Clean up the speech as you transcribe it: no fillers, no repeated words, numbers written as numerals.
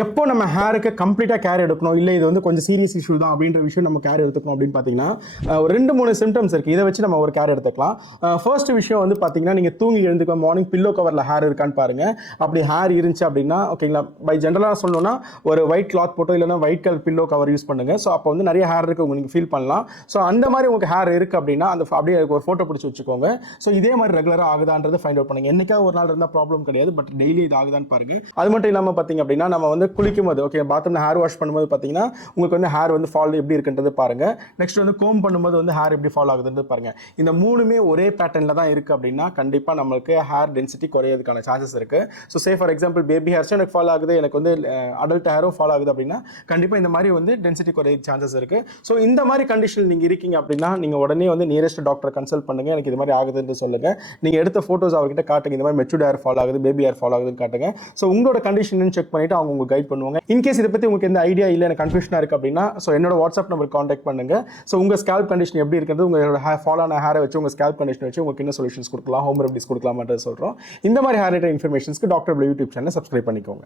எப்போ நம்ம ஹேருக்கு கம்ப்ளீட்டாக கேர் எடுக்கணும், இல்லை இது வந்து கொஞ்சம் சீரியஸ் இஷ்யூ தான் அப்படின்ற விஷயம் நம்ம கேர் எடுத்துக்கணும் அப்படின்னு பார்த்தீங்கன்னா, ஒரு 2-3 சிம்டம்ஸ் இருக்குது. இதை வச்சு நம்ம ஒரு கேர் எடுத்துக்கலாம். ஃபர்ஸ்ட் விஷயம் வந்து பார்த்தீங்கன்னா, நீங்கள் தூங்கி எழுந்துக்க மார்னிங் பில்லோ கவரில் ஹேர் இருக்கான்னு பாருங்கள். அப்படி ஹேர் இருந்துச்சு அப்படின்னா ஓகேங்களா, பை ஜென்ரலாக சொல்லணும்னா ஒரு ஒயிட் கிளாத் போட்டோ இல்லைனா white colour pillow cover use பண்ணுங்கள். ஸோ அப்போ வந்து நிறைய ஹேர் இருக்குது உங்களுக்கு ஃபீல் பண்ணலாம். ஸோ அந்த மாதிரி உங்களுக்கு ஹேர் இருக்குது அப்படின்னா அந்த அப்படியே ஒரு ஃபோட்டோ பிடிச்சி வச்சுக்கோங்க. ஸோ இதே மாதிரி ரெகுலராக ஆகுதான்றது ஃபைண்ட் அவுட் பண்ணுங்கள். என்னைக்காவது ஒரு நாள் இருந்தால் ப்ராப்ளம் கிடையாது, பட் டெய்லி இது ஆகுதான்னு பாருங்கள். அது மட்டும் இல்லாமல் பார்த்தீங்க அப்படின்னா நம்ம வந்து குளிக்கும் போது ஓகே பாத்ரூம்ல ஹேர் வாஷ் பண்ணும்போது பார்த்தீங்கன்னா உங்களுக்கு வந்து ஹேர் வந்து ஃபால் எப்படி இருக்குன்றது பாருங்க. நெக்ஸ்ட் வந்து கோம் பண்ணும்போது வந்து ஹேர் எப்படி ஃபால் ஆகுதுன்றது பாருங்க. இந்த மூணுமே ஒரே பேட்டர்னில் தான் இருக்குது அப்படின்னா கண்டிப்பாக நம்மளுக்கு ஹேர் டென்சிட்டி குறையிறதுக்கான சான்சஸ் இருக்குது. So say for example baby ஹேர்ஸும் எனக்கு ஃபால் ஆகுது, எனக்கு வந்து அடல்ட் ஹேரும் ஃபால் ஆகுது அப்படின்னா கண்டிப்பாக இந்த மாதிரி வந்து டென்சிட்டி குறைய சான்சஸ் இருக்குது. ஸோ இந்த மாதிரி கண்டிஷன் நீங்கள் இருக்கீங்க அப்படின்னா நீங்கள் உடனே வந்து நியரஸ்ட் டாக்டரை கன்சல்ட் பண்ணுங்கள். எனக்கு இது மாதிரி ஆகுதுன்னு சொல்லுங்கள். நீங்கள் எடுத்த ஃபோட்டோஸ் அவர்கிட்ட காட்டுங்க. இந்த மாதிரி மெச்சூர்ட் ஹேர் ஃபால் ஆகுது, பேபி ஹேர் ஃபால் ஆகுதுன்னு காட்டுங்க. ஸோ உங்களோட கண்டிஷன் செக் பண்ணிவிட்டு அவங்க உங்களுக்கு கைட் பண்ணுவாங்க. இன்கேஸ் இதை பற்றி உங்களுக்கு எந்த ஐடியா இல்லை, எனக்கு கன்ஃபியூஷனாக இருக்குது அப்படின்னா ஸோ என்னோட வாட்ஸ்அப் நம்பர் காண்டாக்ட் பண்ணுங்கள். ஸோ உங்கள் ஸ்கேல்ப் கண்டிஷன் எப்படி இருக்கிறது, உங்களோட ஃபால் ஆன ஹேரை வச்சு உங்கள் ஸ்கேல்ப் கண்டிஷன் வச்சு உங்களுக்கு என்ன சொல்யூஷன்ஸ் கொடுக்கலாம், ஹோம் ரெமடிஸ் கொடுக்கலாமான்றது சொல்கிறோம். இந்த மாதிரி ஹேர் ரிலேட்டட் இன்ஃபர்மேஷன்ஸ்க்கு டாக்டர் யூடியூப் சேனல் சப்ஸ்கிரைப் பண்ணிக்கோங்க.